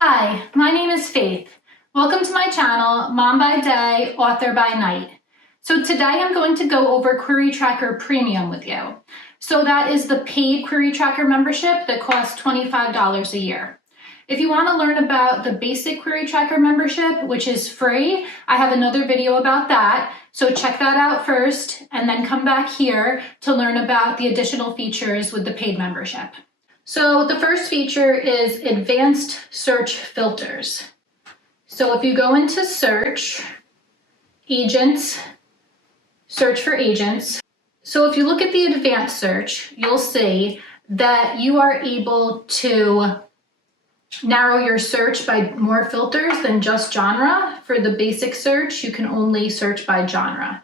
Hi, my name is Faith. Welcome to my channel, Mom by Day, Author by Night. So today I'm going to go over Querytracker PREMIUM with you. So that is the paid Querytracker membership that costs $25 a year. If you want to learn about the basic Querytracker membership, which is free, I have another video about that. So check that out first and then come back here to learn about the additional features with the paid membership. So the first feature is advanced search filters. So if you go into search, agents, search for agents. So if you look at the advanced search, you'll see that you are able to narrow your search by more filters than just genre. For the basic search, you can only search by genre.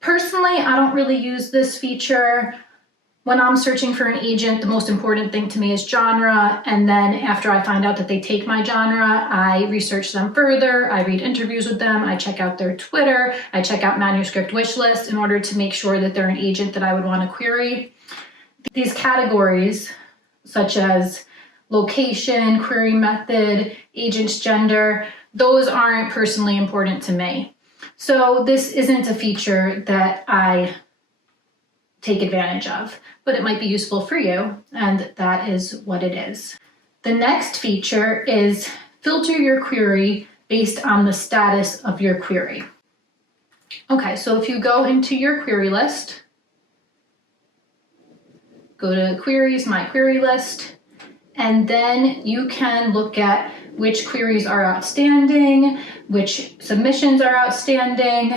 Personally, I don't really use this feature. When I'm searching for an agent, the most important thing to me is genre, and then after I find out that they take my genre, I research them further, I read interviews with them, I check out their Twitter, I check out manuscript wish lists in order to make sure that they're an agent that I would want to query. These categories, such as location, query method, agent's gender, those aren't personally important to me. So this isn't a feature that I take advantage of, but it might be useful for you, and that is what it is. The next feature is filter your query based on the status of your query. Okay, so if you go into your query list, go to queries, my query list, and then you can look at which queries are outstanding, which submissions are outstanding,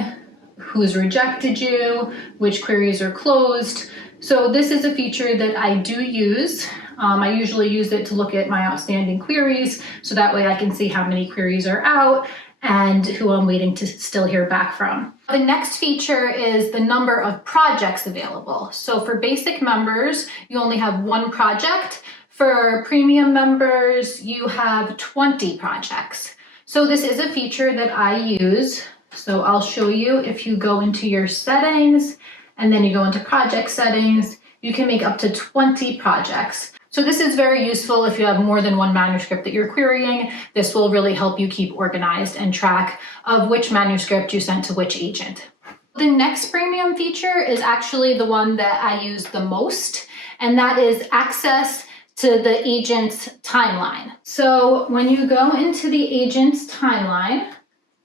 who's rejected you, which queries are closed. So this is a feature that I do use. I usually use it to look at my outstanding queries, so that way I can see how many queries are out and who I'm waiting to still hear back from. The next feature is the number of projects available. So for basic members, you only have one project. For premium members, you have 20 projects. So this is a feature that I use. So I'll show you. If you go into your settings and then you go into project settings, you can make up to 20 projects. So this is very useful if you have more than one manuscript that you're querying. This will really help you keep organized and track of which manuscript you sent to which agent. The next premium feature is actually the one that I use the most, and that is access to the agent's timeline. So when you go into the agent's timeline,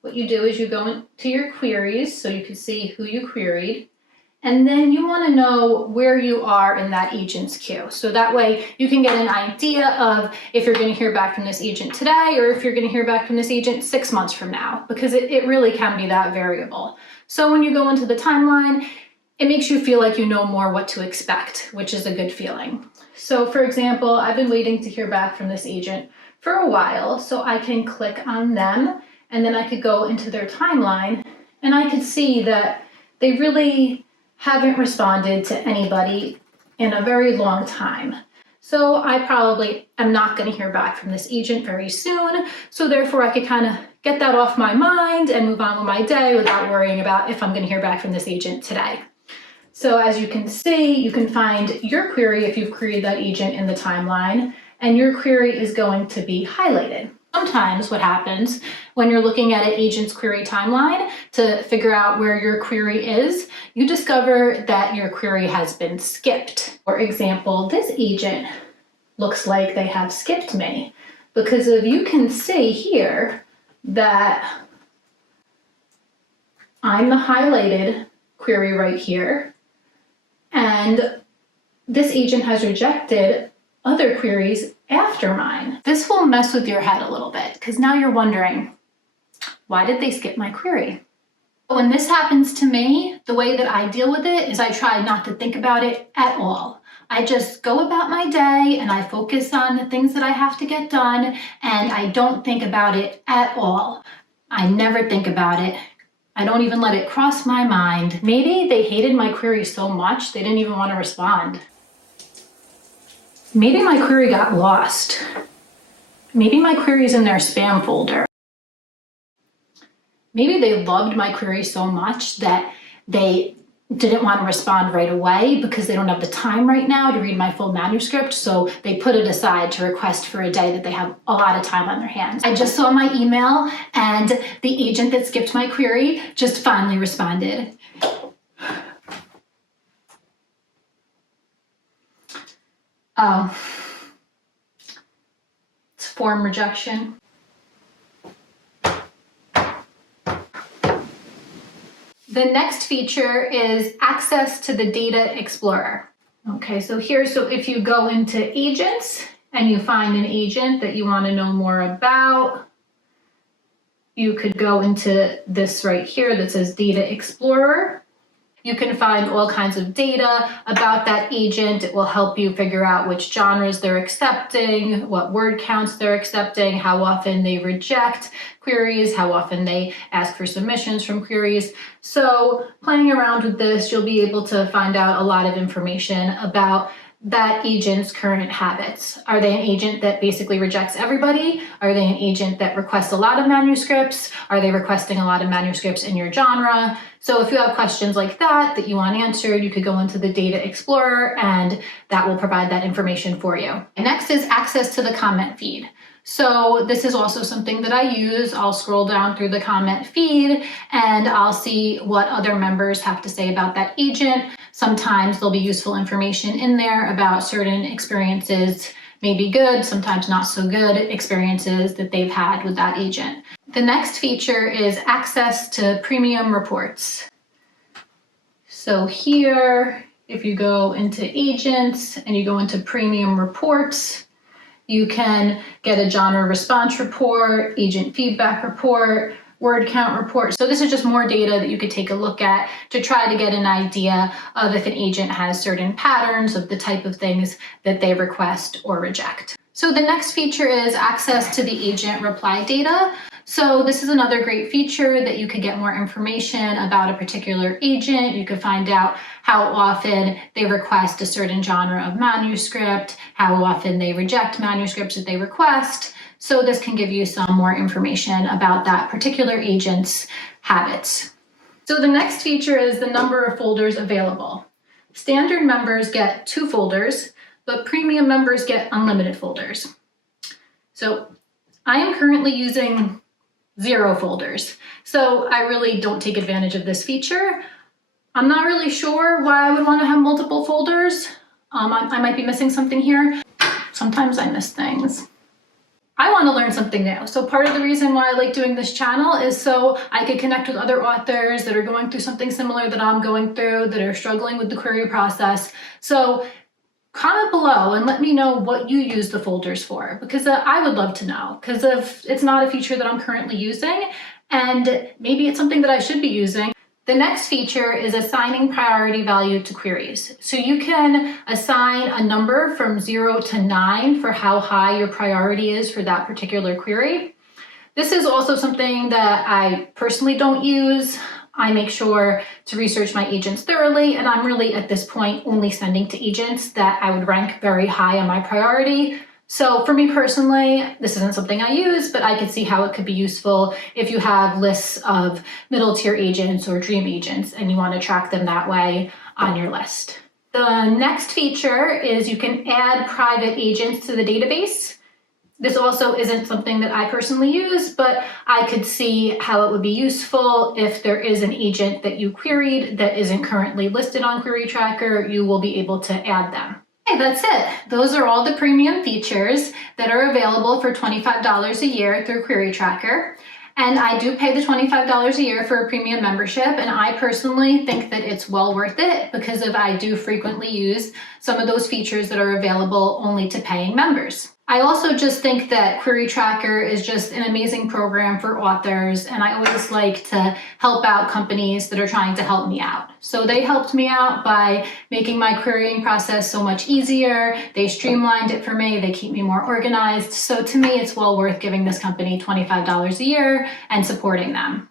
what you do is you go into your queries so you can see who you queried, and then you want to know where you are in that agent's queue. So that way you can get an idea of if you're going to hear back from this agent today or if you're going to hear back from this agent 6 months from now, because it really can be that variable. So when you go into the timeline, it makes you feel like you know more what to expect, which is a good feeling. So for example, I've been waiting to hear back from this agent for a while, so I can click on them and then I could go into their timeline and I could see that they really haven't responded to anybody in a very long time. So I probably am not going to hear back from this agent very soon. So therefore I could kind of get that off my mind and move on with my day without worrying about if I'm going to hear back from this agent today. So as you can see, you can find your query if you've queried that agent in the timeline, and your query is going to be highlighted. Sometimes what happens when you're looking at an agent's query timeline to figure out where your query is, you discover that your query has been skipped. For example, this agent looks like they have skipped me because if you can see here that I'm the highlighted query right here, and this agent has rejected other queries after mine. This will mess with your head a little bit because now you're wondering, why did they skip my query? When this happens to me, the way that I deal with it is I try not to think about it at all. I just go about my day and I focus on the things that I have to get done, and I don't think about it at all. I never think about it. I don't even let it cross my mind. Maybe they hated my query so much they didn't even want to respond. Maybe my query got lost. Maybe my query's in their spam folder. Maybe they loved my query so much that they didn't want to respond right away because they don't have the time right now to read my full manuscript, so they put it aside to request for a day that they have a lot of time on their hands. I just saw my email and the agent that skipped my query just finally responded. Oh, it's form rejection. The next feature is access to the Data Explorer. Okay, so if you go into agents and you find an agent that you want to know more about, you could go into this right here that says Data Explorer. You can find all kinds of data about that agent. It will help you figure out which genres they're accepting, what word counts they're accepting, how often they reject queries, how often they ask for submissions from queries. So playing around with this, you'll be able to find out a lot of information about that agent's current habits. Are they an agent that basically rejects everybody? Are they an agent that requests a lot of manuscripts? Are they requesting a lot of manuscripts in your genre? So if you have questions like that you want answered, you could go into the Data Explorer and that will provide that information for you. And next is access to the comment feed. So this is also something that I use. I'll scroll down through the comment feed and I'll see what other members have to say about that agent. Sometimes there'll be useful information in there about certain experiences, maybe good, sometimes not so good experiences that they've had with that agent. The next feature is access to premium reports. So here, if you go into agents and you go into premium reports, you can get a genre response report, agent feedback report, word count report. So this is just more data that you could take a look at to try to get an idea of if an agent has certain patterns of the type of things that they request or reject. So the next feature is access to the agent reply data. So this is another great feature that you could get more information about a particular agent. You could find out how often they request a certain genre of manuscript, how often they reject manuscripts that they request. So this can give you some more information about that particular agent's habits. So the next feature is the number of folders available. Standard members get 2 folders, but premium members get unlimited folders. So I am currently using 0 folders. So I really don't take advantage of this feature. I'm not really sure why I would want to have multiple folders. I might be missing something here. Sometimes I miss things. I want to learn something new. So part of the reason why I like doing this channel is so I could connect with other authors that are going through something similar that I'm going through, that are struggling with the query process. So comment below and let me know what you use the folders for, because I would love to know, because it's not a feature that I'm currently using and maybe it's something that I should be using. The next feature is assigning priority value to queries. So you can assign a number from 0 to 9 for how high your priority is for that particular query. This is also something that I personally don't use. I make sure to research my agents thoroughly, and I'm really at this point only sending to agents that I would rank very high on my priority. So for me personally, this isn't something I use, but I could see how it could be useful if you have lists of middle tier agents or dream agents and you want to track them that way on your list. The next feature is you can add private agents to the database. This also isn't something that I personally use, but I could see how it would be useful if there is an agent that you queried that isn't currently listed on Querytracker, you will be able to add them. Okay, that's it. Those are all the premium features that are available for $25 a year through Querytracker. And I do pay the $25 a year for a premium membership, and I personally think that it's well worth it because I do frequently use some of those features that are available only to paying members. I also just think that Querytracker is just an amazing program for authors, and I always like to help out companies that are trying to help me out. So they helped me out by making my querying process so much easier. They streamlined it for me. They keep me more organized. So to me, it's well worth giving this company $25 a year and supporting them.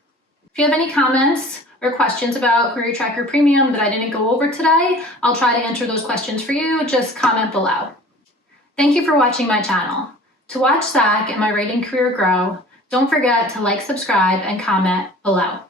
If you have any comments or questions about Querytracker Premium that I didn't go over today, I'll try to answer those questions for you. Just comment below. Thank you for watching my channel. To watch Zach and my writing career grow, don't forget to like, subscribe, and comment below.